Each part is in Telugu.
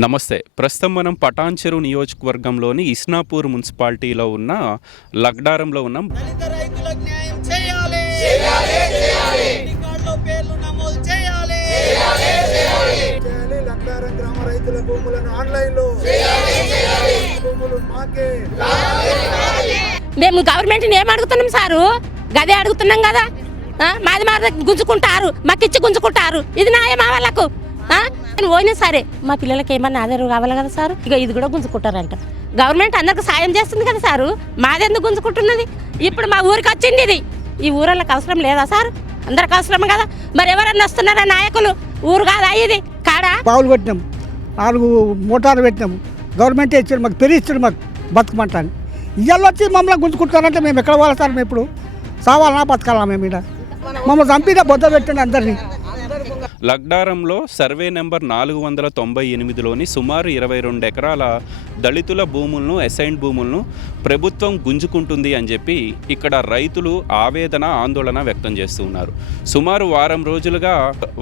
నమస్తే. ప్రస్తుతం మనం పటాన్చెరు నియోజకవర్గంలోని ఇస్నాపూర్ మున్సిపాలిటీలో ఉన్న లగ్డారంలో ఉన్నాం. దళిత రైతులకు న్యాయం చేయాలి. రికార్డులో పేర్లు నమోదు చేయాలి. లగ్డారం గ్రామ రైతుల భూములను ఆన్లైన్లో భూములు మాకే. మేము గవర్నమెంట్ని ఏం అడుగుతున్నాం సారు? గదే అడుగుతున్నాం కదా. మాది మాది గుంజుకుంటారు, మాకిచ్చి గుంజుకుంటారు. ఇది న్యాయమా వాళ్ళకు? పోయినా సరే మా పిల్లలకి ఏమన్నా ఆధారం కావాలి కదా సార్. ఇక ఇది కూడా గుంజుకుంటారంట. గవర్నమెంట్ అందరికి సాయం చేస్తుంది కదా సారు, మాదెందుకు గుంజుకుంటున్నది? ఇప్పుడు మా ఊరికి వచ్చింది ఇది. ఈ ఊరళ్ళకి అవసరం లేదా సార్? అందరికి అవసరం కదా. మరి ఎవరన్నా వస్తున్నారా నాయకులు? ఊరు కాదా ఇది? కాడా బావులు పెట్టినాం, 4 మోటార్లు పెట్టినాము. గవర్నమెంటే ఇచ్చారు మాకు, పెరిగి ఇచ్చారు మాకు బతుకమంటాను. ఇవాళ వచ్చి మమ్మల్ని గుంజుకుంటారంటే మేము ఎక్కడ పోవాలి సార్? మేము ఇప్పుడు సావాలన్నా బతకాలా? మేము ఇక్కడ మమ్మల్ని చంపినా బొద్ద పెట్టండి అందరినీ. లగ్డారంలో సర్వే నెంబర్ 498లోని సుమారు 22 ఎకరాల దళితుల భూములను, అసైన్డ్ భూములను ప్రభుత్వం గుంజుకుంటుంది అని చెప్పి ఇక్కడ రైతులు ఆవేదన, ఆందోళన వ్యక్తం చేస్తూ ఉన్నారు. సుమారు వారం రోజులుగా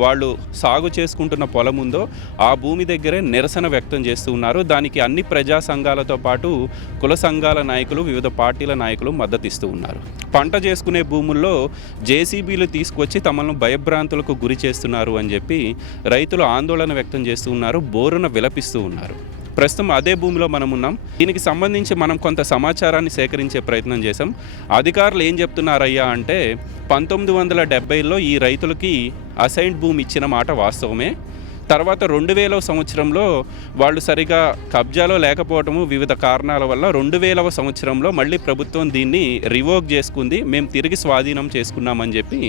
వాళ్ళు సాగు చేసుకుంటున్న పొలం ఉందో ఆ భూమి దగ్గరే నిరసన వ్యక్తం చేస్తూ ఉన్నారు. దానికి అన్ని ప్రజా సంఘాలతో పాటు కుల సంఘాల నాయకులు, వివిధ పార్టీల నాయకులు మద్దతిస్తూ ఉన్నారు. పంట చేసుకునే భూముల్లో జేసీబీలు తీసుకొచ్చి తమను భయభ్రాంతులకు గురి చేస్తున్నారు అని చెప్పి రైతులు ఆందోళన వ్యక్తం చేస్తూ ఉన్నారు, బోరున విలపిస్తూ ఉన్నారు. ప్రస్తుతం అదే భూమిలో మనం ఉన్నాం. దీనికి సంబంధించి మనం కొంత సమాచారాన్ని సేకరించే ప్రయత్నం చేశాం. అధికారులు ఏం చెప్తున్నారయ్యా అంటే 1970లో ఈ రైతులకి అసైన్డ్ భూమి ఇచ్చిన మాట వాస్తవమే. తర్వాత 2000వ సంవత్సరంలో వాళ్ళు సరిగా కబ్జాలో లేకపోవటము వివిధ కారణాల వల్ల 2000వ సంవత్సరంలో మళ్ళీ ప్రభుత్వం దీన్ని రివోక్ చేసుకుంది, మేము తిరిగి స్వాధీనం చేసుకున్నామని చెప్పి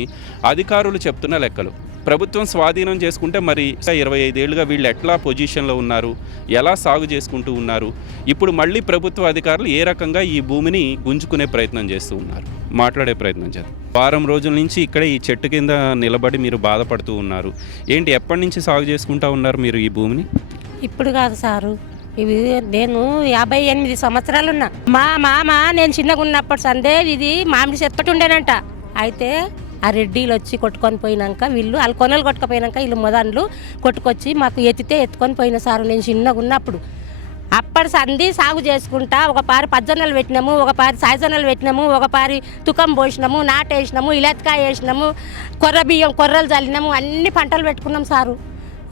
అధికారులు చెప్తున్న లెక్కలు. ప్రభుత్వం స్వాధీనం చేసుకుంటే మరి 25 ఏళ్ళుగా వీళ్ళు ఎట్లా పొజిషన్లో ఉన్నారు, ఎలా సాగు చేసుకుంటూ ఉన్నారు? ఇప్పుడు మళ్ళీ ప్రభుత్వ అధికారులు ఏ రకంగా ఈ భూమిని గుంజుకునే ప్రయత్నం చేస్తూ ఉన్నారు? మాట్లాడే ప్రయత్నం చేద్దాం. వారం రోజుల నుంచి ఇక్కడే ఈ చెట్టు కింద నిలబడి మీరు బాధపడుతూ ఉన్నారు. ఏంటి, ఎప్పటి నుంచి సాగు చేసుకుంటూ ఉన్నారు మీరు ఈ భూమిని? ఇప్పుడు కాదు సారు, ఇవి నేను 58 సంవత్సరాలున్నా. మా మామ నేను చిన్నగా ఉన్నప్పటి సందే ఇది మామిడి చెత్తటి ఉండేనంట. అయితే ఆ రెడ్డిలు వచ్చి కొట్టుకొని పోయినాక వీళ్ళు వాళ్ళ కొనలు కొట్టుకుపోయినాక వీళ్ళు మొదళ్ళు కొట్టుకొచ్చి మాకు ఎత్తుకొని పోయిన సారు నేను చిన్నగా ఉన్నప్పుడు. అప్పటి సంది సాగు చేసుకుంటా ఒక పారి పజ్జొన్నలు పెట్టినాము, ఒక పారి సాయజొన్నలు పెట్టినాము, ఒక పారి తుకం పోసినాము, నాటేసినాము, ఇలెత్కాయ వేసినాము, కొర్ర బియ్యం కొర్రలు చల్లినాము, అన్ని పంటలు పెట్టుకున్నాం సారు.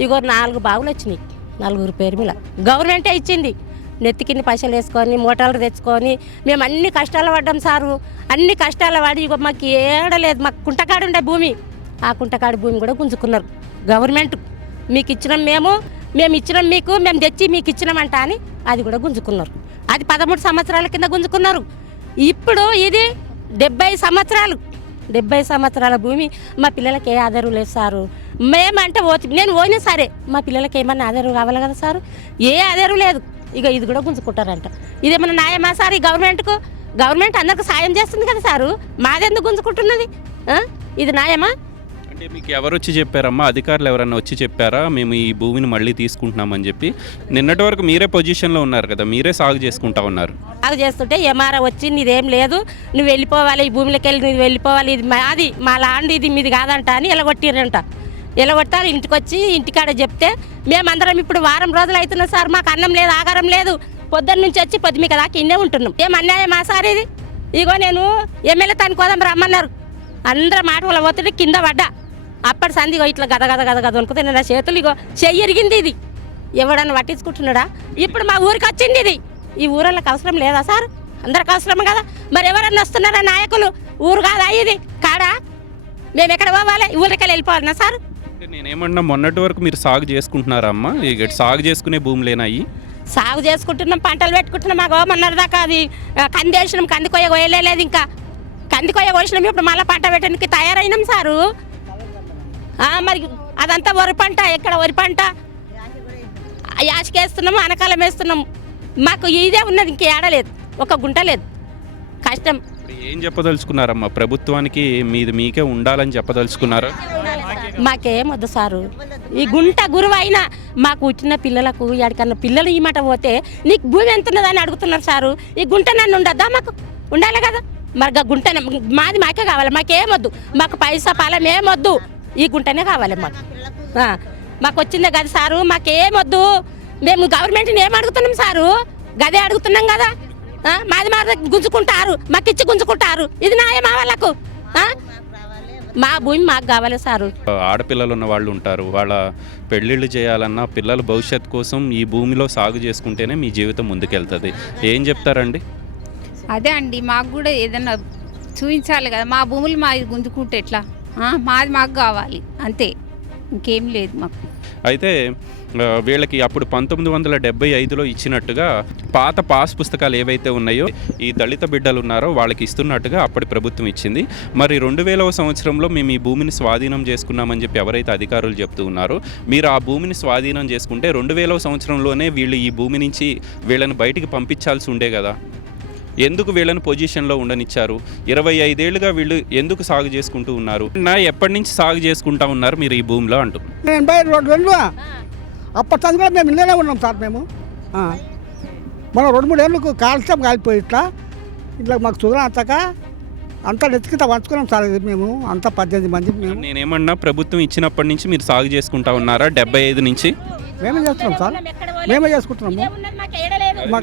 ఇగో 4 బావులు వచ్చినాయి 4 పేరు మీద. గవర్నమెంటే ఇచ్చింది. నెత్తికిన్ని పైసలు వేసుకొని మోటార్లు తెచ్చుకొని మేము అన్ని కష్టాలు పడ్డాం సారు. అన్ని కష్టాలు పడి ఇగో మాకు ఏడలేదు. మాకు కుంటకాడు ఉండే భూమి, ఆ కుంటకాడు భూమి కూడా గుంజుకున్నారు గవర్నమెంట్. మీకు ఇచ్చినాం మేము ఇచ్చినాం మీకు, మేము తెచ్చి మీకు ఇచ్చినామంట అని అది కూడా గుంజుకున్నారు. అది 13 సంవత్సరాల కింద గుంజుకున్నారు. ఇప్పుడు ఇది 70 సంవత్సరాల భూమి. మా పిల్లలకి ఏ ఆధారం లేదు సారు. మేమంటే నేను పోయినా సరే మా పిల్లలకి ఏమన్నా ఆధారం కావాలి కదా సారు? ఏ ఆధారం లేదు. ఇక ఇది కూడా గుంజుకుంటారంట. ఇదేమన్నా న్యాయమా సార్? ఈ గవర్నమెంట్ అందరికి సాయం చేస్తుంది కదా సారు, మాదెందుకు గుంజుకుంటున్నది? ఇది న్యాయమా? అంటే మీకు ఎవరు వచ్చి చెప్పారమ్మా? అధికారులు ఎవరన్నా వచ్చి చెప్పారా మేము ఈ భూమిని మళ్ళీ తీసుకుంటున్నామని చెప్పి? నిన్నటి వరకు మీరే పొజిషన్లో ఉన్నారు కదా, మీరే సాగు చేసుకుంటా ఉన్నారు. సాగు చేస్తుంటే ఎంఆర్ఓ వచ్చి నీదేం లేదు, నువ్వు వెళ్ళిపోవాలి, ఈ భూమిలోకి వెళ్ళి నువ్వు వెళ్ళిపోవాలి, ఇది మాది, మా ల్యాండ్ ఇది మీది కాదంట అని ఎలగొట్టిరంట. ఎలగొట్టాలి ఇంటికి వచ్చి ఇంటికాడ చెప్తే మేమందరం ఇప్పుడు వారం రోజులు అవుతున్నాం సార్, మాకు అన్నం లేదు, ఆహారం లేదు. పొద్దున్న నుంచి వచ్చి పొద్దుమిక దాకా ఇన్నే ఉంటున్నాం. ఏం అన్యాయమా సార్ ఇది? ఇగో నేను ఎమ్మెల్యే తన కోదం రమ్మన్నారు, అందరూ మాట వల్ల ఒత్తిడి కింద పడ్డా. అప్పటి సంది ఇగో ఇట్లా గద వణుకుతే నా చేతులు ఇగో చెయ్యి ఎరిగింది. ఇది ఎవడన్నా పట్టించుకుంటున్నాడా? ఇప్పుడు మా ఊరికి వచ్చింది ఇది. ఈ ఊరళ్ళకి అవసరం లేదా సార్? అందరికి అవసరం కదా. మరి ఎవరన్నా వస్తున్నారా నాయకులు? ఊరు కాదా ఇది? కాడా మేము ఎక్కడ పోవాలి? ఊరికెళ్ళి వెళ్ళిపోవాలన్నా సార్? నేనేమన్నా మొన్నటి వరకు మీరు సాగు చేసుకుంటున్నారా అమ్మా? ఇక సాగు చేసుకునే భూములేనాయి? సాగు చేసుకుంటున్నాం, పంటలు పెట్టుకుంటున్నాం. మాకు మొన్నటి దాకా అది కందేసినాం, కందికొయ్య కోయలేదు. ఇంకా కందికొయ్య కోసినాం, ఇప్పుడు మళ్ళీ పంట పెట్టడానికి తయారైనాం సారు. మరి అదంతా వరి పంట. ఎక్కడ వరి పంట? యాసికేస్తున్నాము, అనకాలం వేస్తున్నాము. మాకు ఇదే ఉన్నది, ఇంక ఏడలేదు, ఒక గుంట లేదు. కష్టం. ఏం చెప్పదలుచుకున్నారమ్మా? ప్రభుత్వానికి మీకే ఉండాలని చెప్పదలుచుకున్నారా? మాకేమొద్దు సారు. ఈ గుంట గురువు అయినా మాకు వచ్చిన పిల్లలకు ఎక్కడికన్నా పిల్లలు ఈ మాట పోతే నీకు భూమి ఎంత ఉన్నదని అడుగుతున్నారు సారు. ఈ గుంట నన్ను ఉండద్దా? మాకు ఉండాలి కదా. మరి గుంట మాది మాకే కావాలి, మాకేమొద్దు. మాకు పైసా పాలం ఏమొద్దు, ఈ గుంటనే కావాలి మాకు. మాకు వచ్చిందే కదా సారు, మాకేమొద్దు. మేము గవర్నమెంట్ని ఏం అడుగుతున్నాం సారు? గదే అడుగుతున్నాం కదా. మాది మాది గుంజుకుంటారు, మాకు ఇచ్చి గుంజుకుంటారు. ఇది న్యాయమా వాళ్ళకు? మా భూమి మాకు కావాలి సారు. ఆడపిల్లలు ఉన్న వాళ్ళు ఉంటారు, వాళ్ళ పెళ్ళిళ్ళు చేయాలన్నా పిల్లల భవిష్యత్తు కోసం ఈ భూమిలో సాగు చేసుకుంటేనే మీ జీవితం ముందుకెళ్తుంది. ఏం చెప్తారండి? అదే అండి, మాకు కూడా ఏదైనా చూపించాలి కదా. మా భూములు మాది గుంజుకుంటే ఎట్లా? మాది మాకు కావాలి అంతే, ఇంకేం లేదు మాకు. అయితే వీళ్ళకి అప్పుడు 1975లో ఇచ్చినట్టుగా పాత పాస్ పుస్తకాలు ఏవైతే ఉన్నాయో ఈ దళిత బిడ్డలు ఉన్నారో వాళ్ళకి ఇస్తున్నట్టుగా అప్పటి ప్రభుత్వం ఇచ్చింది. మరి 2000వ సంవత్సరంలో మేము ఈ భూమిని స్వాధీనం చేసుకున్నామని చెప్పి ఎవరైతే అధికారులు చెప్తూ ఉన్నారో, మీరు ఆ భూమిని స్వాధీనం చేసుకుంటే 2000వ సంవత్సరంలోనే వీళ్ళు ఈ భూమి నుంచి వీళ్ళని బయటికి పంపించాల్సి ఉండే కదా. ఎందుకు వీళ్ళని పొజిషన్లో ఉండనిచ్చారు? 25 ఏళ్ళుగా వీళ్ళు ఎందుకు సాగు చేసుకుంటూ ఉన్నారు? ఎప్పటి నుంచి సాగు చేసుకుంటా ఉన్నారు మీరు ఈ భూమిలో అంటూ? 82 అప్పటి చదువు కూడా మేము ఇళ్ళనే ఉన్నాం సార్. మేము మనం 2-3 ఏళ్ళకు కాల్స్తాం కాలిపోయి ఇట్లా మాకు చూడడం అంతక అంతా నెత్తికిత పంచుకున్నాం సార్. ఇది మేము అంతా 18 మంది. మేము నేనేమన్నా ప్రభుత్వం ఇచ్చినప్పటి నుంచి మీరు సాగు చేసుకుంటా ఉన్నారా? 75 నుంచి మేమే చేస్తున్నాం సార్, మేమే చేసుకుంటున్నాము.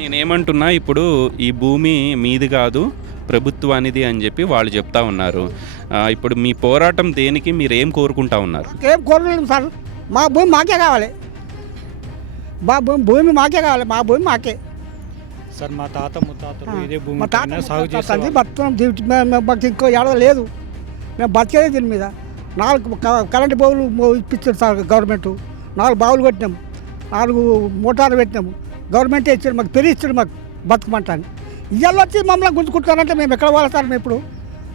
నేనేమంటున్నా, ఇప్పుడు ఈ భూమి మీది కాదు ప్రభుత్వానిది అని చెప్పి వాళ్ళు చెప్తా ఉన్నారు. ఇప్పుడు మీ పోరాటం దేనికి? మీరు ఏం కోరుకుంటా ఉన్నారు? ఏం కోరలేము సార్, మా భూమి మాకే కావాలి. భూమి మాకే కావాలి, మా భూమి మాకే సార్. మా తాత ముత్తాతలు ఇదే భూమి మా తాత సాగు చేసి బతుకున్నాం. మాకు ఇంకో ఏడవ లేదు, మేము బతికేది దీని మీద. 4 కరెంటు బావులు ఇప్పించారు సార్ గవర్నమెంట్. 4 బావులు కొట్టినాం, 4 మోటార్లు పెట్టినాము. గవర్నమెంటే ఇచ్చారు మాకు, పెరిగిచ్చారు మాకు బతుకమంటాను. ఇవాళ వచ్చి మమ్మల్ని గుంజుకుంటారంటే మేము ఎక్కడ పోవాలి సార్? మేము ఇప్పుడు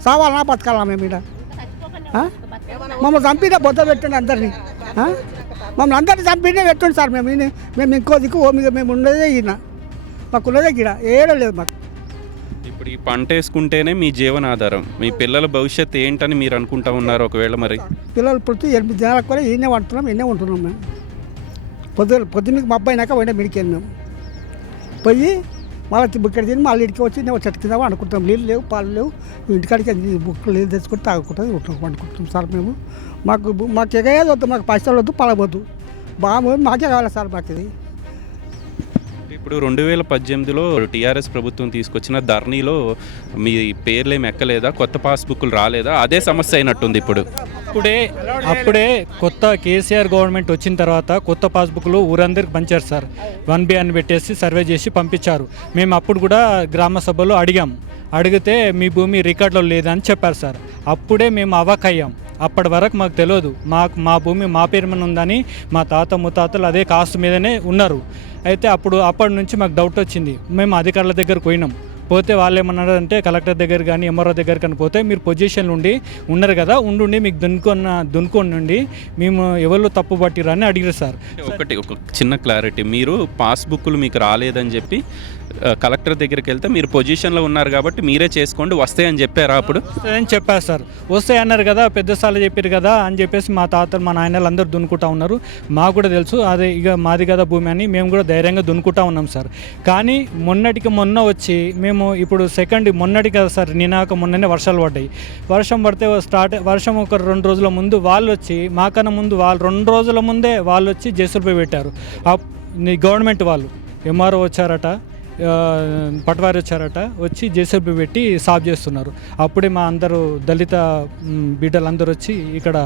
సావాలన్నా బతకాలా? మేము ఇక్కడ మమ్మల్ని చంపినా బొద్ద పెట్టండి అందరినీ. మమ్మల్ని అందరినీ చంపినే పెట్టండి సార్. మేము ఇంకో దిక్కు మేము ఉండేదే ఈయన, మాకు ఉన్నదే గిడ ఏడో లేదు మాకు. ఇప్పుడు ఈ పంట వేసుకుంటేనే మీ జీవనాధారం, మీ పిల్లల భవిష్యత్తు ఏంటని మీరు అనుకుంటా ఉన్నారు? ఒకవేళ మరి పిల్లలు పుట్టి 8 దినాలకు కూడా ఈయనే వండుతున్నాం, ఈయనే ఉంటున్నాం. మేము పొద్దున్నకి మా అబ్బాయినాక పోయినా మిడికాను. మేము పోయి మళ్ళీ ఇక్కడ తిని మళ్ళీ ఇంటికి వచ్చి నేను చెట్టు కింద వండుకుంటాం. నీళ్ళు లేవు, పాలు లేవు, ఇంటికాడికి బుక్కలు నీళ్ళు తెచ్చుకొని తాగుకుంటుంది వండుకుంటాం సార్. మేము మాకు ఎగేది వద్దు, మాకు పైసలు వద్దు, పడవద్దు, బాగా మాకే కావాలి సార్. మాకు ఇది ఇప్పుడు 2018లో టీఆర్ఎస్ ప్రభుత్వం తీసుకొచ్చిన ధరణిలో మీ పేర్లేమి ఎక్కలేదా? కొత్త పాస్బుక్లు రాలేదా? అదే సమస్య అయినట్టుంది ఇప్పుడు. అప్పుడే కొత్త కేసీఆర్ గవర్నమెంట్ వచ్చిన తర్వాత కొత్త పాస్బుక్లు ఊరందరికి పంచారు సార్. 1B అని పెట్టేసి సర్వే చేసి పంపించారు. మేము అప్పుడు కూడా గ్రామ సభలో అడిగితే మీ భూమి రికార్డులో లేదని చెప్పారు సార్. అప్పుడే మేము అవాకయ్యాం. అప్పటి వరకు మాకు తెలియదు, మా భూమి మా పేరు మీద ఉందని. మా తాత ముత్తాతలు అదే కాస్ట్ మీదనే ఉన్నారు. అయితే అప్పటి నుంచి మాకు డౌట్ వచ్చింది. మేము అధికారుల దగ్గరకు పోయినాం. పోతే వాళ్ళు ఏమన్నారంటే కలెక్టర్ దగ్గర కానీ ఎంఆర్ఓ దగ్గర కానీ పోతే మీరు పొజిషన్లు ఉన్నారు కదా, ఉండి మీకు దున్నుకోండి, మేము ఎవరు తప్పు పట్టిరు అని అడిగారు సార్. ఒక చిన్న క్లారిటీ, మీరు పాస్బుక్లు మీకు రాలేదని చెప్పి కలెక్టర్ దగ్గరికి వెళ్తే మీరు పొజిషన్లో ఉన్నారు కాబట్టి మీరే చేసుకోండి వస్తాయని చెప్పారా? అప్పుడు అని చెప్పారు సార్. వస్తాయి అన్నారు కదా, పెద్దసార్లు చెప్పారు కదా అని చెప్పేసి మా తాతలు మా నాయనలు అందరూ దున్నుకుంటా ఉన్నారు. మాకు కూడా తెలుసు అదే ఇక మాది కదా భూమి అని. మేము కూడా ధైర్యంగా దున్నుకుంటా ఉన్నాం సార్. కానీ మొన్న వచ్చి మేము ఇప్పుడు మొన్నటి కదా సార్, మొన్ననే వర్షాలు పడ్డాయి. వర్షం పడితే వర్షం ఒక 2 రోజుల ముందు వాళ్ళు వచ్చి, మాకన్నా ముందు 2 రోజుల ముందే వాళ్ళు వచ్చి జేసీబీ పెట్టారు. గవర్నమెంట్ వాళ్ళు ఎంఆర్ఓ వచ్చారట, పటవారి వచ్చారట, వచ్చి జేసీబీ పెట్టి సాఫ్ చేస్తున్నారు. అప్పుడే మా అందరూ దళిత బిడ్డలందరూ వచ్చి ఇక్కడ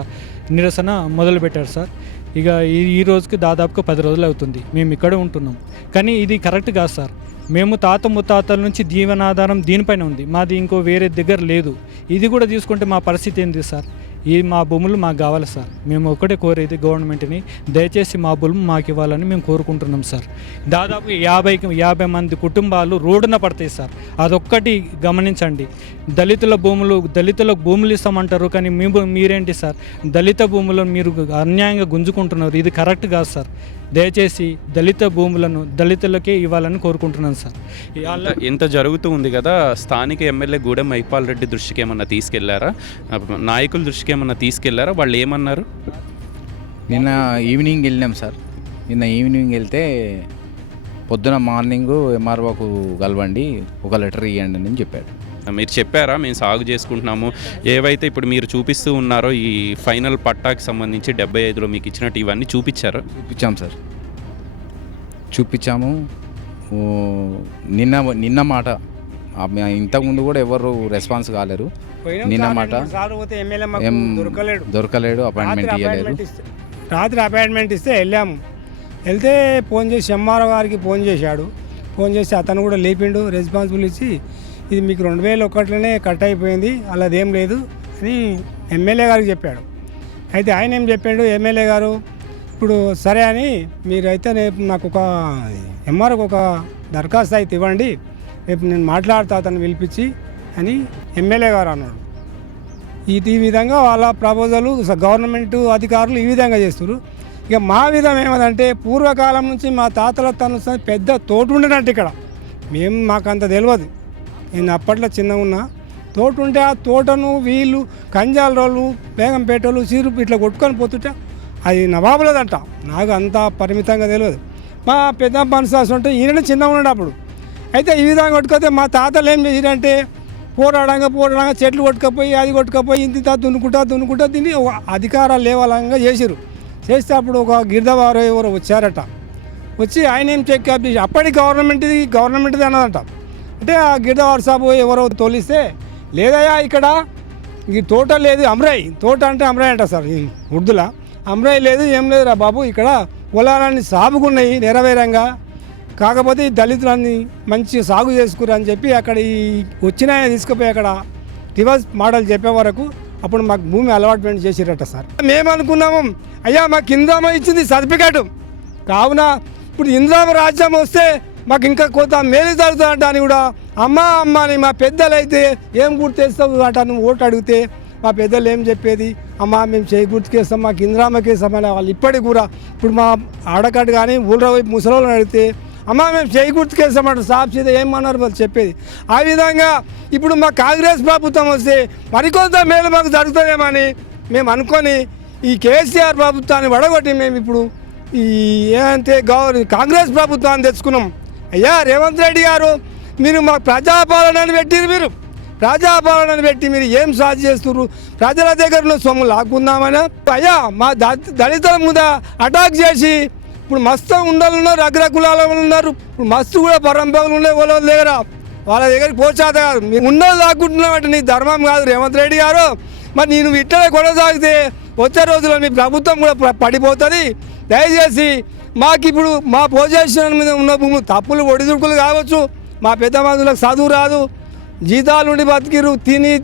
నిరసన మొదలుపెట్టారు సార్. ఇక ఈ రోజుకి దాదాపుగా 10 రోజులు అవుతుంది మేము ఇక్కడే ఉంటున్నాం. కానీ ఇది కరెక్ట్ కాదు సార్. మేము తాత ముత్తాతల నుంచి జీవనాధారం దీనిపైన ఉంది, మాది ఇంకో వేరే దగ్గర లేదు. ఇది కూడా తీసుకుంటే మా పరిస్థితి ఏంది సార్? మా భూములు మాకు కావాలి సార్. మేము ఒకటే కోరేది గవర్నమెంట్ని, దయచేసి మా భూములు మాకు ఇవ్వాలని మేము కోరుకుంటున్నాం సార్. దాదాపు 50 మంది కుటుంబాలు రోడ్డున పడతాయి సార్. అదొక్కటి గమనించండి. దళితులకు భూములు ఇస్తామంటారు, కానీ మీరేంటి సార్ దళిత భూములను మీరు అన్యాయంగా గుంజుకుంటున్నారు. ఇది కరెక్ట్ కాదు సార్. దయచేసి దళిత భూములను దళితులకే ఇవ్వాలని కోరుకుంటున్నాను సార్. ఇంత జరుగుతూ ఉంది కదా, స్థానిక ఎమ్మెల్యే గూడెం మైపాల్ రెడ్డి దృష్టికి ఏమన్నా తీసుకెళ్లారా? నాయకుల దృష్టికి ఏమన్నా తీసుకెళ్లారా? వాళ్ళు ఏమన్నారు? నిన్న ఈవినింగ్ వెళ్ళినాం సార్. నిన్న ఈవినింగ్ వెళ్తే పొద్దున మార్నింగ్ ఎంఆర్ఓకు కలవండి, ఒక లెటర్ ఇవ్వండి అని చెప్పాడు. మీరు చెప్పారా మేము సాగు చేసుకుంటున్నాము? ఏవైతే ఇప్పుడు మీరు చూపిస్తూ ఉన్నారో ఈ ఫైనల్ పట్టాకి సంబంధించి 75లో మీకు ఇచ్చినట్టు ఇవన్నీ చూపించారా? చూపించాం సార్, చూపించాము. ఓ, నిన్న మాట ఇంతకుముందు కూడా ఎవరు రెస్పాన్స్ కాలేరు. నిన్న మాట ఏం దొరకలేడు, అపాయింట్మెంట్ ఇవ్వలేరు. రాత్రి అపాయింట్మెంట్ ఇస్తే వెళ్ళాము. వెళ్తే ఫోన్ చేసి ఎంఆర్ఓ గారికి ఫోన్ చేశాడు. ఫోన్ చేసి అతను కూడా లేపిండు, రెస్పాన్సిబుల్ ఇచ్చి ఇది మీకు 2001లోనే కట్ అయిపోయింది, అలాదేం లేదు అని ఎమ్మెల్యే గారికి చెప్పాడు. అయితే ఆయన ఏం చెప్పాడు ఎమ్మెల్యే గారు, ఇప్పుడు సరే అని మీరైతే రేపు నాకు ఒక ఎంఆర్ఓకి ఒక దరఖాస్తు అయితే ఇవ్వండి, రేపు నేను మాట్లాడతా అతను పిలిపించి అని ఎమ్మెల్యే గారు అన్నాడు. ఈ విధంగా వాళ్ళ ప్రపోజలు గవర్నమెంట్ అధికారులు ఈ విధంగా చేస్తారు. ఇక మా విధం ఏమదంటే పూర్వకాలం నుంచి మా తాతల తను పెద్ద తోట ఉండేనట్టు ఇక్కడ మాకంత తెలియదు. నేను అప్పట్లో చిన్నగా ఉన్నా తోట ఉంటే ఆ తోటను వీళ్ళు కంజాల రోళ్ళు బేగంపేటలు సిరుపు ఇట్లా కొట్టుకొని పోతుంటే అది నవాబులదంట. నాకు అంత పరిమితంగా తెలియదు. మా పెద్ద పనిసాస్ ఉంటే ఈయన చిన్నగా ఉన్నాడు అప్పుడు. అయితే ఈ విధంగా కొట్టుకొస్తే మా తాతలు ఏం చేసిరంటే పోరాడంగా చెట్లు కొట్టుకపోయి అది కొట్టుకపోయి ఇంత దున్నుకుంటా దీన్ని అధికారాలు లేవలంగా చేసిరు. చేస్తే అప్పుడు ఒక గిరిదవారు ఎవరు వచ్చారట. వచ్చి ఆయన ఏం చెక్ చేసి అప్పటి గవర్నమెంట్ది అన్నదంట. అంటే ఆ గిరిదవారు సాబు ఎవరో తోలిస్తే లేదయ్యా ఇక్కడ ఈ తోట లేదు, అమ్రాయి తోట అంటే అమ్రాయి అంట సార్ ఈ ఉర్దూలా. అమ్రాయి లేదు ఏం లేదు రా బాబు, ఇక్కడ పొలాలన్నీ సాగుకున్నాయి నెరవేరంగా, కాకపోతే ఈ దళితులన్నీ మంచి సాగు చేసుకురు అని చెప్పి అక్కడ ఈ వచ్చిన తీసుకుపోయి అక్కడ రివర్స్ మోడల్ చెప్పే వరకు అప్పుడు మాకు భూమి అలాట్మెంట్ చేసిరట సార్. మేము అనుకున్నాము అయ్యా మాకు ఇంద్రామ ఇచ్చింది సర్టిఫికేట్ కావున ఇప్పుడు ఇంద్రామ రాజ్యం వస్తే మాకు ఇంకా కొంత మేలు జరుగుతుందంట అని కూడా అమ్మ అని మా పెద్దలు అయితే ఏం గుర్తేస్తావు అట నువ్వు ఓటు అడిగితే మా పెద్దలు ఏం చెప్పేది, అమ్మ మేము చేయి గుర్తుకేస్తాం మాకు ఇంద్రామకేస్తామని వాళ్ళు ఇప్పటికి కూడా ఇప్పుడు మా ఆడకాడు కానీ ఊళ్ళో వైపు ముసలోళ్ళని అడిగితే అమ్మ మేము చేయి గుర్తుకేస్తామంట సాఫ్ చేత ఏమన్నారు వాళ్ళు చెప్పేది. ఆ విధంగా ఇప్పుడు మా కాంగ్రెస్ ప్రభుత్వం వస్తే మరికొంత మేలు మాకు జరుగుతుందేమని మేము అనుకొని ఈ కేసీఆర్ ప్రభుత్వాన్ని వడగొట్టి మేము ఇప్పుడు ఈ ఏంటే కాంగ్రెస్ ప్రభుత్వాన్ని తెచ్చుకున్నాం. అయ్యా రేవంత్ రెడ్డి గారు మీరు మా ప్రజాపాలనని పెట్టిరు, మీరు ప్రజాపాలనని పెట్టి మీరు ఏం సాధి చేస్తున్నారు, ప్రజల దగ్గర సొమ్ము లాక్కుందామని అయ్యా మా దళితుల మీద అటాక్ చేసి ఇప్పుడు మస్తు ఉండలు ఉన్నారు, అగ్రకులాల ఉన్నారు, ఇప్పుడు మస్తు కూడా పరంపరలు ఉండే వాళ్ళ దగ్గర వాళ్ళ దగ్గరికి పోచాత కాదు మీరు ఉండలు లాక్కుంటున్నామంటే నీ ధర్మం కాదు రేవంత్ రెడ్డి గారు. మరి నేను ఇట్లనే కొనసాగితే వచ్చే రోజుల్లో మీ ప్రభుత్వం కూడా పడిపోతుంది. దయచేసి మాకు ఇప్పుడు మా పొజిషన్ మీద ఉన్న భూములు తప్పులు ఒడిదుడుకులు కావచ్చు, మా పెద్ద మందులకు చదువు రాదు, జీతాలు ఉండి బతికిరు,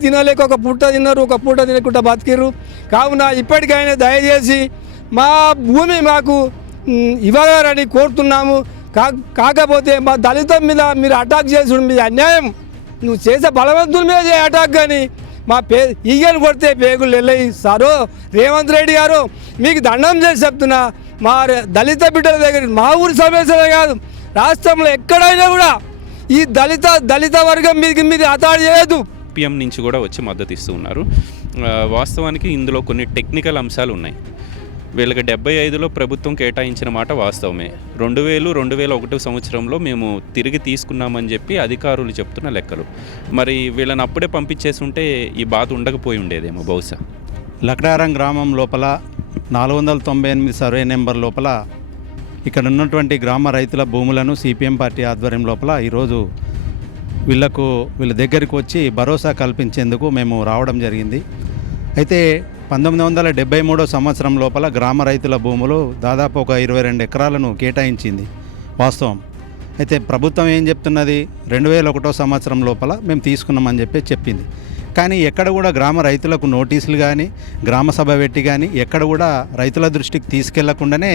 తినలేక ఒక పూట తిన్నారు, ఒక పూట తినకుండా బతికిరు. కావున ఇప్పటికైనా దయచేసి మా భూమి మాకు ఇవ్వగారని కోరుతున్నాము. కాకపోతే మా దళితం మీద మీరు అటాక్ చేసి మీ అన్యాయం, నువ్వు చేసే బలవంతుల మీద చేయ అటాక్ కానీ మా ఈగలు కొడితే పేగులు వెళ్ళయి సారు. రేవంత్ రెడ్డి గారు మీకు దండం చేసి చెప్తున్నా, మా దళిత బిడ్డల దగ్గర మా ఊరి సమస్యలే కాదు రాష్ట్రంలో ఎక్కడైనా కూడా ఈ దళిత వర్గం మీద అతాడు చేయదు. పిఎం నుంచి కూడా వచ్చి మద్దతు ఇస్తూ ఉన్నారు. వాస్తవానికి ఇందులో కొన్ని టెక్నికల్ అంశాలు ఉన్నాయి. వీళ్ళకి 75లో ప్రభుత్వం కేటాయించిన మాట వాస్తవమే. 2001 సంవత్సరంలో మేము తిరిగి తీసుకున్నామని చెప్పి అధికారులు చెప్తున్న లెక్కలు. మరి వీళ్ళని అప్పుడే పంపించేసి ఉంటే ఈ బాధ ఉండకపోయి ఉండేదేమో బహుశా. లక్డారం గ్రామం లోపల 498 సర్వే నెంబర్ లోపల ఇక్కడ ఉన్నటువంటి గ్రామ రైతుల భూములను సిపిఎం పార్టీ ఆధ్వర్యం లోపల ఈరోజు వీళ్ళ దగ్గరికి వచ్చి భరోసా కల్పించేందుకు మేము రావడం జరిగింది. అయితే 1973 సంవత్సరం లోపల గ్రామ రైతుల భూములు దాదాపు ఒక 22 ఎకరాలను కేటాయించింది వాస్తవం. అయితే ప్రభుత్వం ఏం చెప్తున్నది 2001 సంవత్సరం లోపల మేము తీసుకున్నామని చెప్పింది. కానీ ఎక్కడ కూడా గ్రామ రైతులకు నోటీసులు కానీ గ్రామ సభ పెట్టి కానీ ఎక్కడ కూడా రైతుల దృష్టికి తీసుకెళ్లకుండానే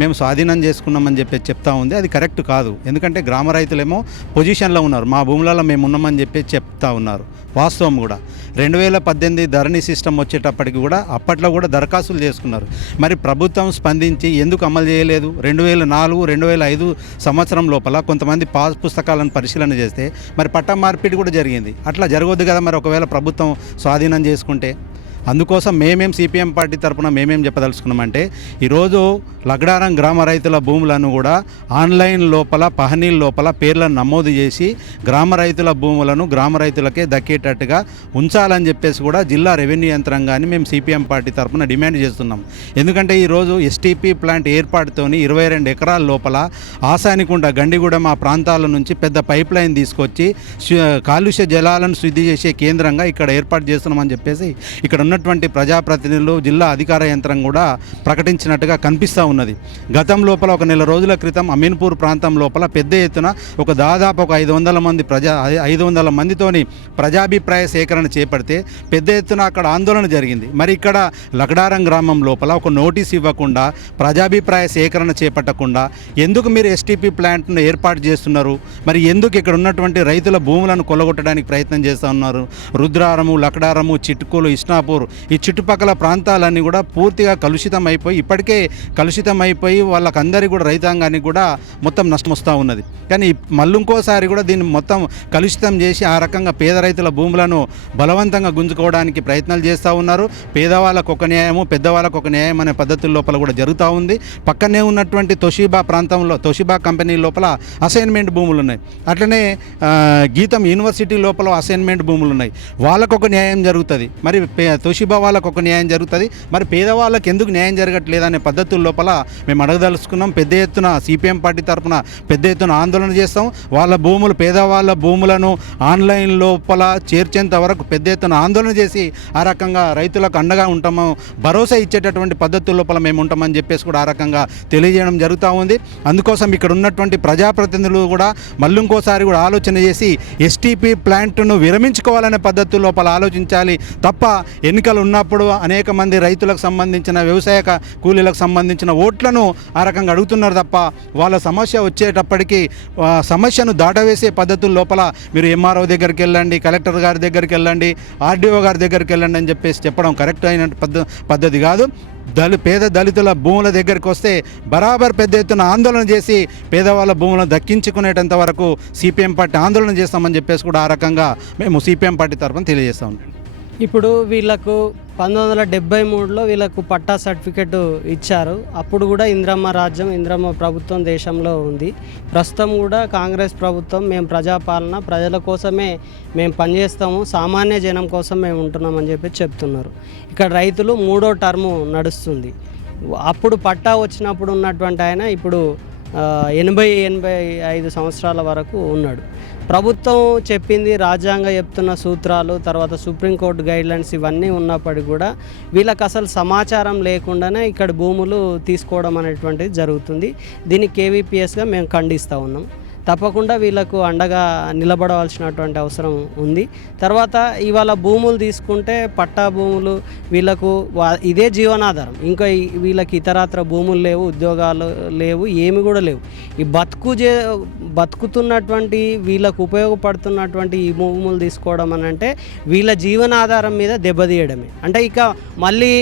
మేము స్వాధీనం చేసుకున్నామని చెప్తా ఉంది. అది కరెక్ట్ కాదు. ఎందుకంటే గ్రామ రైతులేమో పొజిషన్లో ఉన్నారు, మా భూములలో మేము ఉన్నామని చెప్తా ఉన్నారు. వాస్తవం కూడా 2018 ధరణి సిస్టమ్ వచ్చేటప్పటికి కూడా అప్పట్లో కూడా దరఖాస్తులు చేసుకున్నారు. మరి ప్రభుత్వం స్పందించి ఎందుకు అమలు చేయలేదు? 2004, 2005 సంవత్సరం లోపల కొంతమంది పాస్ పుస్తకాలను పరిశీలన చేస్తే మరి పట్టా మార్పిడి కూడా జరిగింది. అట్లా జరగొద్దు కదా మరి ఒకవేళ ప్రభుత్వం స్వాధీనం చేసుకుంటే. అందుకోసం మేమేం సిపిఎం పార్టీ తరఫున మేమేం చెప్పదలుచుకున్నామంటే ఈరోజు లగ్డారం గ్రామ రైతుల భూములను కూడా ఆన్లైన్ లోపల పహనీల లోపల పేర్లను నమోదు చేసి గ్రామ రైతుల భూములను గ్రామ రైతులకే దక్కేటట్టుగా ఉంచాలని చెప్పేసి కూడా జిల్లా రెవెన్యూ యంత్రాంగాన్ని మేము సిపిఎం పార్టీ తరఫున డిమాండ్ చేస్తున్నాం. ఎందుకంటే ఈరోజు ఎస్టీపీ ప్లాంట్ ఏర్పాటుతోని 22 ఎకరాల లోపల ఆసానికుంట గండిగూడెం ఆ ప్రాంతాల నుంచి పెద్ద పైప్ లైన్ తీసుకొచ్చి కాలుష్య జలాలను శుద్ధి చేసే కేంద్రంగా ఇక్కడ ఏర్పాటు చేస్తున్నామని చెప్పేసి ఇక్కడ ఉన్నటువంటి ప్రజాప్రతినిధులు జిల్లా అధికార యంత్రం కూడా ప్రకటించినట్టుగా కనిపిస్తూ ఉన్నది. గతం లోపల ఒక నెల రోజుల క్రితం అమీన్పూర్ ప్రాంతం లోపల పెద్ద ఎత్తున దాదాపు ఒక 500 మందితోని ప్రజాభిప్రాయ సేకరణ చేపడితే పెద్ద ఎత్తున అక్కడ ఆందోళన జరిగింది. మరి ఇక్కడ లగడారం గ్రామం లోపల ఒక నోటీస్ ఇవ్వకుండా ప్రజాభిప్రాయ సేకరణ చేపట్టకుండా ఎందుకు మీరు ఎస్టీపీ ప్లాంట్ను ఏర్పాటు చేస్తున్నారు? మరి ఎందుకు ఇక్కడ ఉన్నటువంటి రైతుల భూములను కొల్లగొట్టడానికి ప్రయత్నం చేస్తూ ఉన్నారు? రుద్రారము, లకడారము, చిట్కూలు, ఇష్నాపూర్ ఈ చుట్టుపక్కల ప్రాంతాలన్నీ కూడా పూర్తిగా కలుషితం అయిపోయి ఇప్పటికే కలుషితం అయిపోయి వాళ్ళకందరికీ కూడా రైతాంగానికి కూడా మొత్తం నష్టం వస్తూ ఉన్నది. కానీ మళ్ళీ ఇంకోసారి కూడా దీన్ని మొత్తం కలుషితం చేసి ఆ రకంగా పేద రైతుల భూములను బలవంతంగా గుంజుకోవడానికి ప్రయత్నాలు చేస్తూ ఉన్నారు. పేదవాళ్ళకు ఒక న్యాయము, పెద్దవాళ్ళకు ఒక న్యాయం అనే పద్ధతుల లోపల కూడా జరుగుతూ ఉంది. పక్కనే ఉన్నటువంటి తొషిబా ప్రాంతంలో తొషిబా కంపెనీ లోపల అసైన్మెంట్ భూములు ఉన్నాయి. అట్లనే గీతం యూనివర్సిటీ లోపల అసైన్మెంట్ భూములు ఉన్నాయి. వాళ్ళకు ఒక న్యాయం జరుగుతుంది, మరి తొషిబా వాళ్ళకు ఒక న్యాయం జరుగుతుంది. మరి పేదవాళ్ళకి ఎందుకు న్యాయం జరగట్లేదు అనే పద్ధతుల లోపల మేము అడగదలుచుకున్నాం. పెద్ద ఎత్తున సిపిఎం పార్టీ తరఫున పెద్ద ఎత్తున ఆందోళన చేస్తాం. వాళ్ళ భూములు, పేదవాళ్ళ భూములను ఆన్లైన్ లోపల చేర్చేంత వరకు పెద్ద ఎత్తున ఆందోళన చేసి ఆ రకంగా రైతులకు అండగా ఉంటాము, భరోసా ఇచ్చేటటువంటి పద్ధతుల లోపల మేము ఉంటామని చెప్పేసి కూడా ఆ రకంగా తెలియజేయడం జరుగుతూ ఉంది. అందుకోసం ఇక్కడ ఉన్నటువంటి ప్రజాప్రతినిధులు కూడా మళ్ళీ ఇంకోసారి కూడా ఆలోచన చేసి ఎస్టీపీ ప్లాంట్ను విరమించుకోవాలనే పద్ధతుల లోపల ఆలోచించాలి తప్ప ఎన్నికలు ఉన్నప్పుడు అనేక మంది రైతులకు సంబంధించిన వ్యవసాయ కూలీలకు సంబంధించిన ఓట్లను ఆ రకంగా అడుగుతున్నారు తప్ప వాళ్ళ సమస్య వచ్చేటప్పటికీ సమస్యను దాటవేసే పద్ధతుల లోపల మీరు ఎంఆర్ఓ దగ్గరికి వెళ్ళండి, కలెక్టర్ గారి దగ్గరికి వెళ్ళండి, ఆర్డీఓ గారి దగ్గరికి వెళ్ళండి అని చెప్పడం కరెక్ట్ అయిన పద్ధతి కాదు. పేద దళితుల భూముల దగ్గరికి వస్తే బరాబర్ పెద్ద ఎత్తున ఆందోళన చేసి పేదవాళ్ళ భూములను దక్కించుకునేటంత వరకు సిపిఎం పార్టీ ఆందోళన చేస్తామని చెప్పేసి కూడా ఆ రకంగా మేము సిపిఎం పార్టీ తరఫున తెలియజేస్తూ ఉంటాం. ఇప్పుడు వీళ్ళకు 1973లో వీళ్ళకు పట్టా సర్టిఫికెట్ ఇచ్చారు. అప్పుడు కూడా ఇంద్రమ్మ రాజ్యం, ఇంద్రమ్మ ప్రభుత్వం దేశంలో ఉంది. ప్రస్తుతం కూడా కాంగ్రెస్ ప్రభుత్వం మేము ప్రజాపాలన, ప్రజల కోసమే మేము పనిచేస్తాము, సామాన్య జనం కోసం మేము ఉంటున్నామని చెప్పి చెప్తున్నారు. ఇక్కడ రైతులు 3వ టర్ము నడుస్తుంది. అప్పుడు పట్టా వచ్చినప్పుడు ఉన్నటువంటి ఆయన ఇప్పుడు 80-85 సంవత్సరాల వరకు ఉన్నాడు. ప్రభుత్వం చెప్పింది, రాజ్యాంగం చెప్తున్న సూత్రాలు, తర్వాత సుప్రీంకోర్టు గైడ్లైన్స్ ఇవన్నీ ఉన్నప్పటికీ కూడా వీళ్ళకి అసలు సమాచారం లేకుండానే ఇక్కడ భూములు తీసుకోవడం అనేటువంటిది జరుగుతుంది. దీన్ని కేవీపీఎస్గా మేము ఖండిస్తూ ఉన్నాం. తప్పకుండా వీళ్ళకు అండగా నిలబడవలసినటువంటి అవసరం ఉంది. తర్వాత ఇవాళ భూములు తీసుకుంటే పట్టా భూములు వీళ్ళకు ఇదే జీవనాధారం. ఇంకా వీళ్ళకి ఇతరత్ర భూములు లేవు, ఉద్యోగాలు లేవు, ఏమి కూడా లేవు. ఈ బతుకుతున్నటువంటి వీళ్ళకు ఉపయోగపడుతున్నటువంటి ఈ భూములు తీసుకోవడం అని అంటే వీళ్ళ జీవనాధారం మీద దెబ్బతీయడమే. అంటే ఇక మళ్ళీ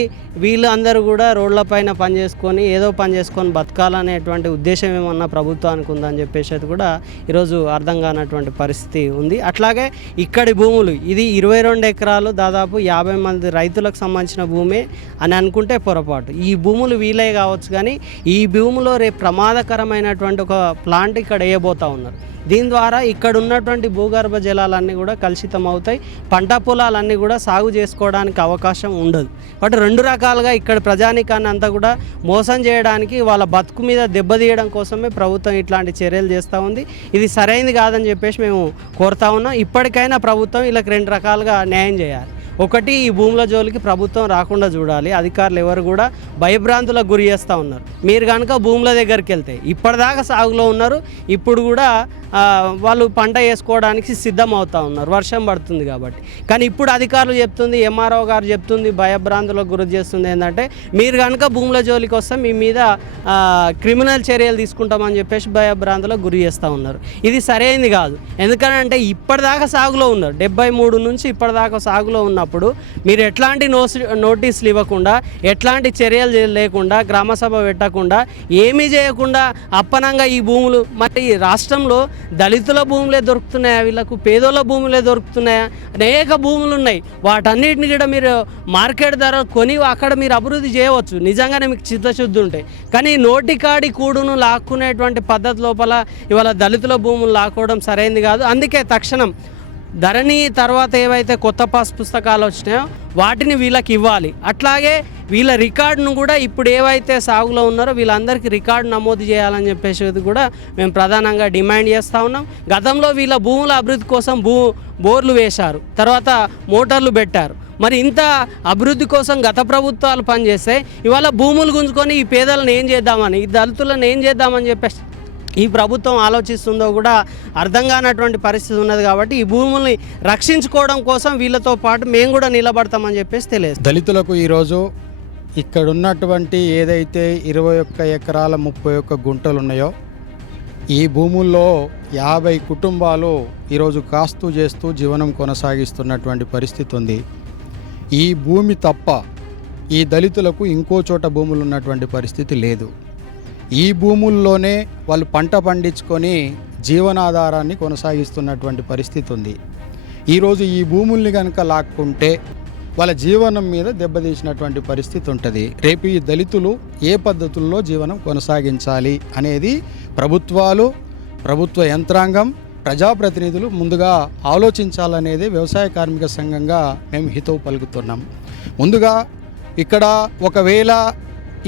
వీళ్ళందరూ కూడా రోడ్లపైన పని చేసుకొని ఏదో పని చేసుకొని బతకాలనేటువంటి ఉద్దేశం ఏమన్నా ప్రభుత్వానికి ఉందని చెప్పేసి అది కూడా ఈరోజు అర్థం కానటువంటి పరిస్థితి ఉంది. అట్లాగే ఇక్కడి భూములు ఇది 22 ఎకరాలు, దాదాపు 50 మంది రైతులకు సంబంధించిన భూమే అని అనుకుంటే పొరపాటు. ఈ భూములు వీలే కావచ్చు, కానీ ఈ భూములో రేపు ప్రమాదకరమైనటువంటి ఒక ప్లాంట్ ఇక్కడ వేయబోతూ ఉన్నారు. దీని ద్వారా ఇక్కడ ఉన్నటువంటి భూగర్భ జలాలన్నీ కూడా కలుషితం అవుతాయి, పంట పొలాలన్నీ కూడా సాగు చేసుకోవడానికి అవకాశం ఉండదు. బట్ 2 రకాలుగా ఇక్కడ ప్రజానికాన్ని అంతా కూడా మోసం చేయడానికి, వాళ్ళ బతుకు మీద దెబ్బతీయడం కోసమే ప్రభుత్వం ఇట్లాంటి చర్యలు చేస్తూ ఉంది. ఇది సరైనది కాదని చెప్పేసి మేము కోరుతా ఉన్నాం. ఇప్పటికైనా ప్రభుత్వం వీళ్ళకి 2 రకాలుగా న్యాయం చేయాలి. ఒకటి, ఈ భూముల జోలికి ప్రభుత్వం రాకుండా చూడాలి. అధికారులు ఎవరు కూడా భయభ్రాంతులకు గురి చేస్తూ ఉన్నారు. మీరు కనుక భూముల దగ్గరికి వెళ్తే ఇప్పటిదాకా సాగులో ఉన్నారు, ఇప్పుడు కూడా వాళ్ళు పంట వేసుకోవడానికి సిద్ధం అవుతూ ఉన్నారు, వర్షం పడుతుంది కాబట్టి. కానీ ఇప్పుడు అధికారులు చెప్తుంది, ఎంఆర్ఓ గారు చెప్తుంది, భయభ్రాంతులకు గురి చేస్తుంది ఏంటంటే మీరు కనుక భూముల జోలికి వస్తే మీ మీద క్రిమినల్ చర్యలు తీసుకుంటామని చెప్పేసి భయభ్రాంతులకు గురి చేస్తూ ఉన్నారు. ఇది సరైనది కాదు. ఎందుకంటే ఇప్పటిదాకా సాగులో ఉన్నారు, 73 నుంచి ఇప్పటిదాకా సాగులో ఉన్నప్పుడు ఉన్నప్పుడు మీరు ఎట్లాంటి నోటీసులు ఇవ్వకుండా, ఎట్లాంటి చర్యలు లేకుండా, గ్రామసభ పెట్టకుండా, ఏమీ చేయకుండా అప్పనంగా ఈ భూములు, మరి రాష్ట్రంలో దళితుల భూములే దొరుకుతున్నాయా, వీళ్ళకు పేదోళ్ళ భూములే దొరుకుతున్నాయా? అనేక భూములు ఉన్నాయి. వాటన్నిటిని కూడా మీరు మార్కెట్ ధర కొని అక్కడ మీరు అభివృద్ధి చేయవచ్చు, నిజంగానే మీకు చిత్తశుద్ధి ఉంటాయి. కానీ నోటికాడి కూడును లాక్కునేటువంటి పద్ధతి లోపల ఇవాళ దళితుల భూములు లాక్కోవడం సరైనది కాదు. అందుకే తక్షణం ధరణి తర్వాత ఏవైతే కొత్త పాస్ పుస్తకాలు వచ్చినాయో వాటిని వీళ్ళకి ఇవ్వాలి. అట్లాగే వీళ్ళ రికార్డును కూడా ఇప్పుడు ఏవైతే సాగులో ఉన్నారో వీళ్ళందరికీ రికార్డు నమోదు చేయాలని చెప్పేసి కూడా మేము ప్రధానంగా డిమాండ్ చేస్తూ ఉన్నాం. గతంలో వీళ్ళ భూముల అభివృద్ధి కోసం బోర్లు వేశారు, తర్వాత మోటార్లు పెట్టారు. మరి ఇంత అభివృద్ధి కోసం గత ప్రభుత్వాలు పనిచేస్తే ఇవాళ భూములు గుంజుకొని ఈ పేదలను ఏం చేద్దామని, ఈ దళితులను ఏం చేద్దామని చెప్పేసి ఈ ప్రభుత్వం ఆలోచిస్తుందో కూడా అర్థం కానటువంటి పరిస్థితి ఉన్నది. కాబట్టి ఈ భూముల్ని రక్షించుకోవడం కోసం వీళ్ళతో పాటు మేము కూడా నిలబడతామని చెప్పేసి తెలియదు. దళితులకు ఈరోజు ఇక్కడ ఉన్నటువంటి ఏదైతే 21 ఎకరాల 31 గుంటలు ఉన్నాయో ఈ భూముల్లో 50 కుటుంబాలు ఈరోజు కాస్తూ చేస్తూ జీవనం కొనసాగిస్తున్నటువంటి పరిస్థితి ఉంది. ఈ భూమి తప్ప ఈ దళితులకు ఇంకో చోట భూములు ఉన్నటువంటి పరిస్థితి లేదు. ఈ భూముల్లోనే వాళ్ళు పంట పండించుకొని జీవనాధారాన్ని కొనసాగిస్తున్నటువంటి పరిస్థితి ఉంది. ఈరోజు ఈ భూముల్ని కనుక లాక్కుంటే వాళ్ళ జీవనం మీద దెబ్బతీసినటువంటి పరిస్థితి ఉంటుంది. రేపు ఈ దళితులు ఏ పద్ధతుల్లో జీవనం కొనసాగించాలి అనేది ప్రభుత్వాలు, ప్రభుత్వ యంత్రాంగం, ప్రజాప్రతినిధులు ముందుగా ఆలోచించాలనేది వ్యవసాయ కార్మిక సంఘంగా మేము హితవు పలుకుతున్నాం. ముందుగా ఇక్కడ ఒకవేళ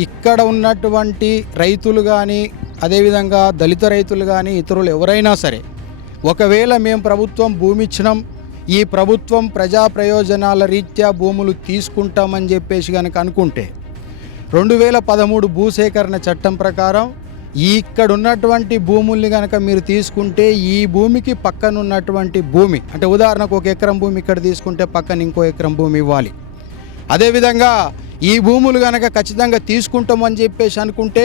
ఇక్కడ ఉన్నటువంటి రైతులు కానీ, అదేవిధంగా దళిత రైతులు కానీ, ఇతరులు ఎవరైనా సరే ఒకవేళ మేము ప్రభుత్వం భూమి ఇచ్చినాం, ఈ ప్రభుత్వం ప్రజా ప్రయోజనాల రీత్యా భూములు తీసుకుంటామని చెప్పేసి కనుక అనుకుంటే 2013 భూసేకరణ చట్టం ప్రకారం ఇక్కడ ఉన్నటువంటి భూముల్ని కనుక మీరు తీసుకుంటే ఈ భూమికి పక్కనున్నటువంటి భూమి, అంటే ఉదాహరణకు 1 ఎకరం భూమి ఇక్కడ తీసుకుంటే పక్కన ఇంకో ఎకరం భూమి ఇవ్వాలి. అదేవిధంగా ఈ భూములు కనుక ఖచ్చితంగా తీసుకుంటామని చెప్పేసి అనుకుంటే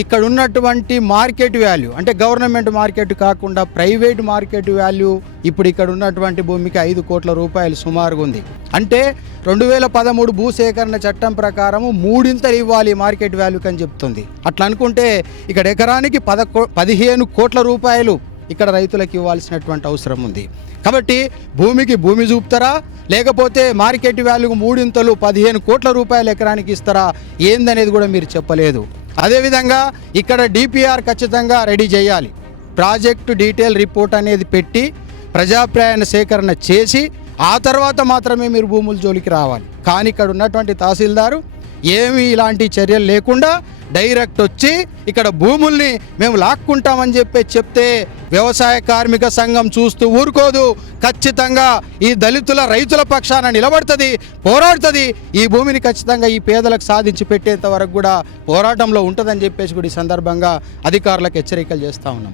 ఇక్కడ ఉన్నటువంటి మార్కెట్ వాల్యూ, అంటే గవర్నమెంట్ మార్కెట్ కాకుండా ప్రైవేట్ మార్కెట్ వాల్యూ ఇప్పుడు ఇక్కడ ఉన్నటువంటి భూమికి 5 కోట్ల రూపాయలు సుమారుగా ఉంది. అంటే 2013 భూసేకరణ చట్టం ప్రకారము 3 ఇవ్వాలి మార్కెట్ వాల్యూకి అని చెప్తుంది. అట్లా అనుకుంటే ఇక్కడ ఎకరానికి 15 కోట్ల రూపాయలు ఇక్కడ రైతులకు ఇవ్వాల్సినటువంటి అవసరం ఉంది. కాబట్టి భూమికి భూమి చూపుతారా, లేకపోతే మార్కెట్ వాల్యూకు 3 15 కోట్ల రూపాయలు ఎకరానికి ఇస్తారా ఏందనేది కూడా మీరు చెప్పలేదు. అదేవిధంగా ఇక్కడ డిపిఆర్ ఖచ్చితంగా రెడీ చేయాలి. ప్రాజెక్టు డీటెయిల్ రిపోర్ట్ అనేది పెట్టి ప్రజాప్రాయణ సేకరణ చేసి ఆ తర్వాత మాత్రమే మీరు భూముల జోలికి రావాలి. కానీ ఇక్కడ ఉన్నటువంటి తహసీల్దారు ఏమీ ఇలాంటి చర్యలు లేకుండా డైరెక్ట్ వచ్చి ఇక్కడ భూముల్ని మేము లాక్కుంటామని చెప్తే వ్యవసాయ కార్మిక సంఘం చూస్తూ ఊరుకోదు. ఖచ్చితంగా ఈ దళితుల రైతుల పక్షాన నిలబడుతుంది, పోరాడుతుంది. ఈ భూమిని ఖచ్చితంగా ఈ పేదలకు సాధించి పెట్టేంత వరకు కూడా పోరాటంలో ఉంటుందని చెప్పేసి కూడా ఈ సందర్భంగా అధికారులకు హెచ్చరికలు చేస్తూ ఉన్నాం.